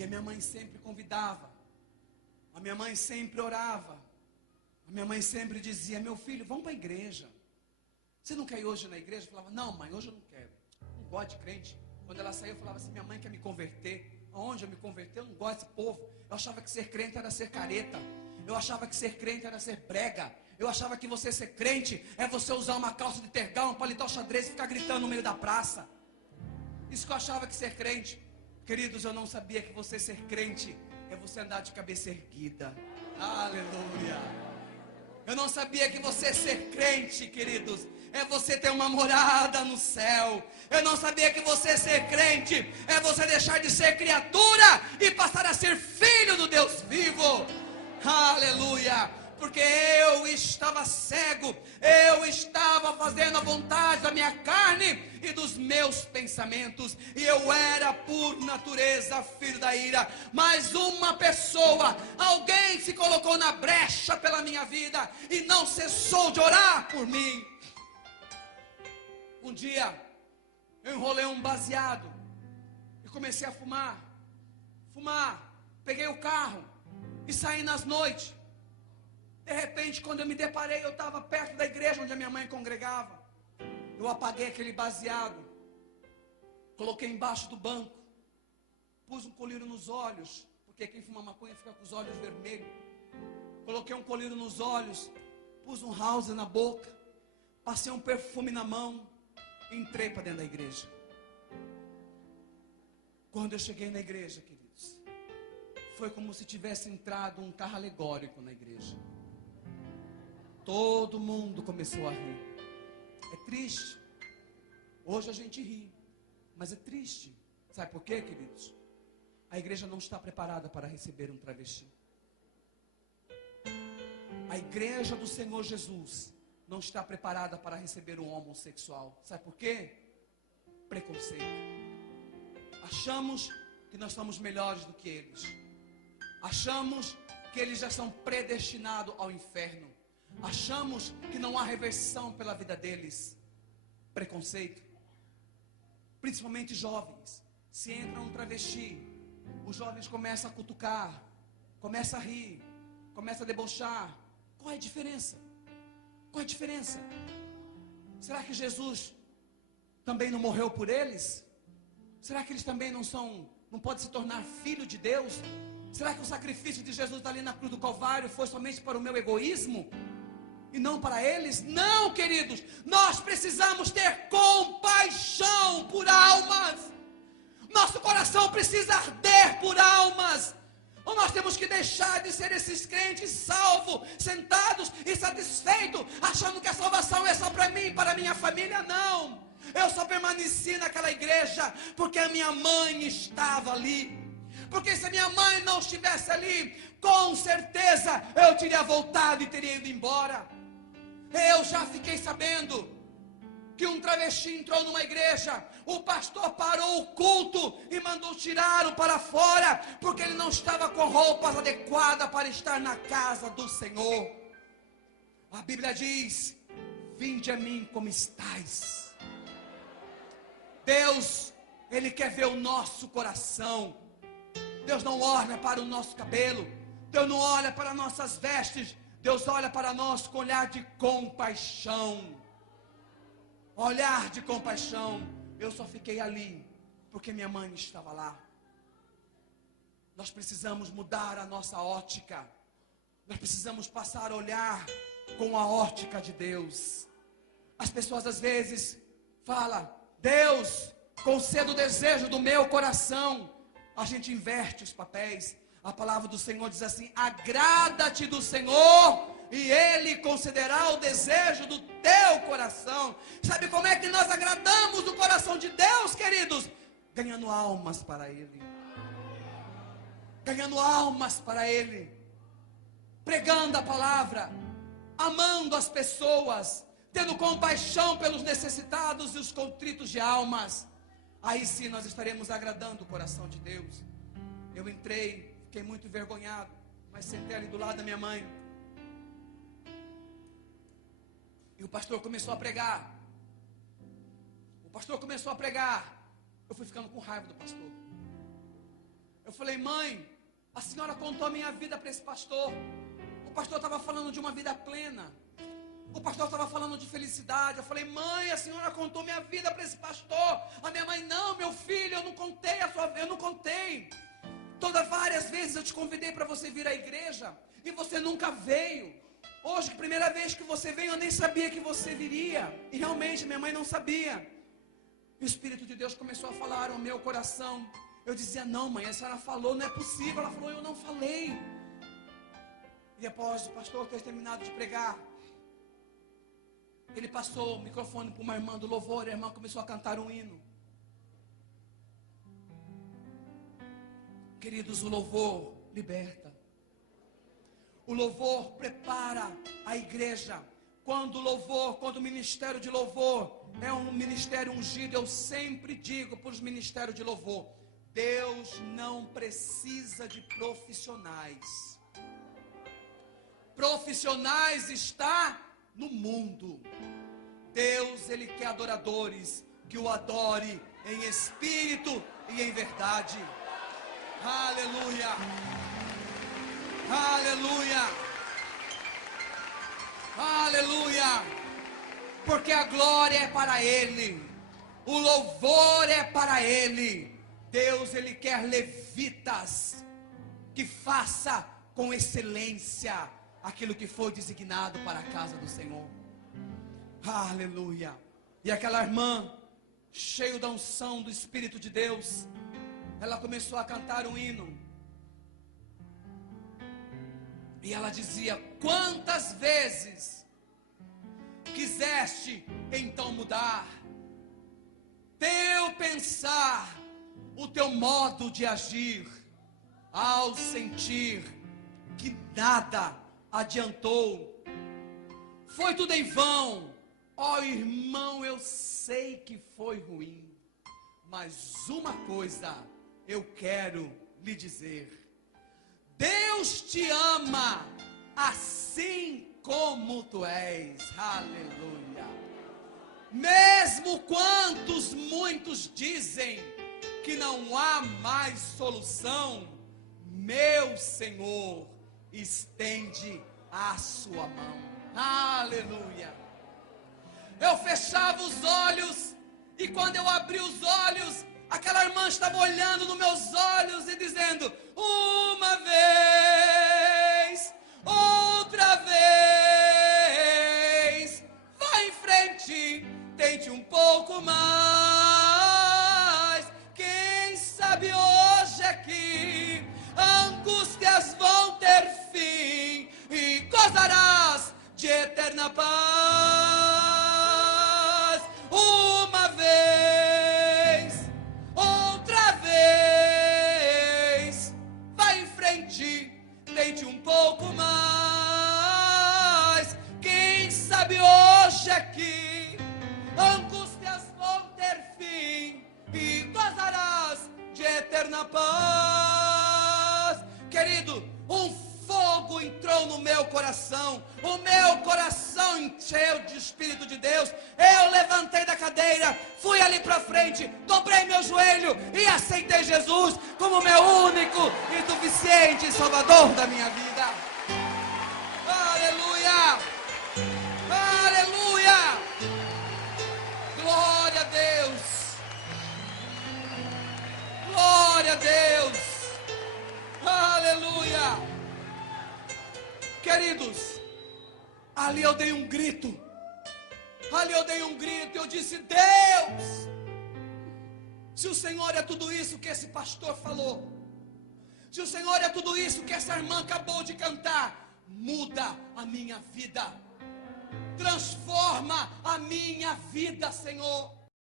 E a minha mãe sempre convidava, a minha mãe sempre orava, a minha mãe sempre dizia: meu filho, vamos para a igreja. Você não quer ir hoje na igreja? Eu falava: não, mãe, hoje eu não quero. Não gosto de crente. Quando ela saiu, eu falava assim: minha mãe quer me converter. Aonde eu me converter? Eu não gosto desse povo. Eu achava que ser crente era ser careta. Eu achava que ser crente era ser brega. Eu achava que você ser crente é você usar uma calça de tergal, um paletó xadrez e ficar gritando no meio da praça. Isso que eu achava que ser crente. Queridos, eu não sabia que você ser crente é você andar de cabeça erguida. Aleluia. Eu não sabia que você ser crente, queridos, é você ter uma morada no céu. Eu não sabia que você ser crente é você deixar de ser criatura e passar a ser filho do Deus vivo. Aleluia. Porque eu estava cego, eu estava fazendo a vontade da minha carne e dos meus pensamentos, e eu era por natureza filho da ira. Mas uma pessoa, alguém se colocou na brecha pela minha vida e não cessou de orar por mim. Um dia eu enrolei um baseado e comecei a fumar, peguei o carro e saí nas noites. De repente, quando eu me deparei, eu estava perto da igreja onde a minha mãe congregava. Eu apaguei aquele baseado, coloquei embaixo do banco, pus um colírio nos olhos, porque quem fuma maconha fica com os olhos vermelhos. Coloquei um colírio nos olhos, pus um house na boca, passei um perfume na mão e entrei para dentro da igreja. Quando eu cheguei na igreja, queridos, foi como se tivesse entrado um carro alegórico na igreja. Todo mundo começou a rir. É triste. Hoje a gente ri, mas é triste. Sabe por quê, queridos? A igreja não está preparada para receber um travesti. A igreja do Senhor Jesus não está preparada para receber um homossexual. Sabe por quê? Preconceito. Achamos que nós somos melhores do que eles. Achamos que eles já são predestinados ao inferno. Achamos que não há reversão pela vida deles. Preconceito. Principalmente jovens. Se entra um travesti, os jovens começam a cutucar, começam a rir, começam a debochar. Qual é a diferença? Qual é a diferença? Será que Jesus também não morreu por eles? Será que eles também não podem se tornar filho de Deus? Será que o sacrifício de Jesus ali na cruz do Calvário foi somente para o meu egoísmo? E não para eles? Não, queridos, nós precisamos ter compaixão por almas. Nosso coração precisa arder por almas. Ou nós temos que deixar de ser esses crentes salvos, sentados e satisfeitos, achando que a salvação é só para mim e para a minha família. Não, eu só permaneci naquela igreja porque a minha mãe estava ali. Porque se a minha mãe não estivesse ali, com certeza eu teria voltado e teria ido embora. Eu já fiquei sabendo que um travesti entrou numa igreja, o pastor parou o culto e mandou tirá-lo para fora, porque ele não estava com roupas adequadas para estar na casa do Senhor. A Bíblia diz: vinde a mim como estais. Deus, Ele quer ver o nosso coração. Deus não olha para o nosso cabelo, Deus não olha para nossas vestes, Deus olha para nós com olhar de compaixão. Olhar de compaixão. Eu só fiquei ali porque minha mãe estava lá. Nós precisamos mudar a nossa ótica. Nós precisamos passar a olhar com a ótica de Deus. As pessoas às vezes falam: Deus, conceda o desejo do meu coração. A gente inverte os papéis. A palavra do Senhor diz assim: agrada-te do Senhor e Ele concederá o desejo do teu coração. Sabe como é que nós agradamos o coração de Deus, queridos? Ganhando almas para Ele. Ganhando almas para Ele. Pregando a palavra. Amando as pessoas. Tendo compaixão pelos necessitados e os contritos de almas. Aí sim nós estaremos agradando o coração de Deus. Eu entrei, fiquei muito envergonhado, mas sentei ali do lado da minha mãe. E o pastor começou a pregar. Eu fui ficando com raiva do pastor. Eu falei: mãe, a senhora contou a minha vida para esse pastor. O pastor estava falando de uma vida plena. O pastor estava falando de felicidade. Eu falei: mãe, a senhora contou minha vida para esse pastor. A minha mãe: não, meu filho, eu não contei eu não contei. Várias vezes eu te convidei para você vir à igreja e você nunca veio. Hoje, primeira vez que você veio, eu nem sabia que você viria. E realmente minha mãe não sabia. E o Espírito de Deus começou a falar ao meu coração. Eu dizia: não, mãe, a senhora falou, não é possível. Ela falou: eu não falei. E após o pastor ter terminado de pregar, ele passou o microfone para uma irmã do louvor. E a irmã começou a cantar um hino. Queridos, o louvor liberta. O louvor prepara a igreja. Quando o ministério de louvor é um ministério ungido, eu sempre digo para os ministérios de louvor: Deus não precisa de profissionais. Profissionais está no mundo. Deus, Ele quer adoradores que o adore em espírito e em verdade. Aleluia, aleluia, aleluia, porque a glória é para Ele, o louvor é para Ele. Deus, Ele quer levitas que faça com excelência aquilo que foi designado para a casa do Senhor. Aleluia. E aquela irmã, cheia da unção do Espírito de Deus, ela começou a cantar um hino. E ela dizia: quantas vezes quiseste então mudar teu pensar, o teu modo de agir, ao sentir que nada adiantou, foi tudo em vão. Ó irmão, eu sei que foi ruim, mas uma coisa eu quero lhe dizer: Deus te ama assim como tu és. Aleluia. Mesmo quantos muitos dizem que não há mais solução, meu Senhor estende a sua mão. Aleluia. Eu fechava os olhos, e quando eu abri os olhos, aquela irmã estava olhando nos meus olhos e dizendo: uma vez, outra vez, vá em frente, tente um pouco mais. Quem sabe hoje aqui, angústias vão ter fim e gozarás de eterna paz. Uma vez, outra vez, vá em frente, tente um pouco mais. Quem sabe hoje aqui, angústias vão ter fim e gozarás de eterna paz. Querido, um fogo entrou no meu coração, o meu coração encheu de Espírito de Deus. Eu levantei da cadeira, fui ali para frente, dobrei meu joelho e aceitei Jesus como meu único e suficiente Salvador da minha vida. Aleluia, aleluia, glória a Deus, glória a Deus, aleluia. Queridos, ali eu dei um grito, eu disse: Deus, se o Senhor é tudo isso que esse pastor falou, se o Senhor é tudo isso que essa irmã acabou de cantar, muda a minha vida, transforma a minha vida, Senhor.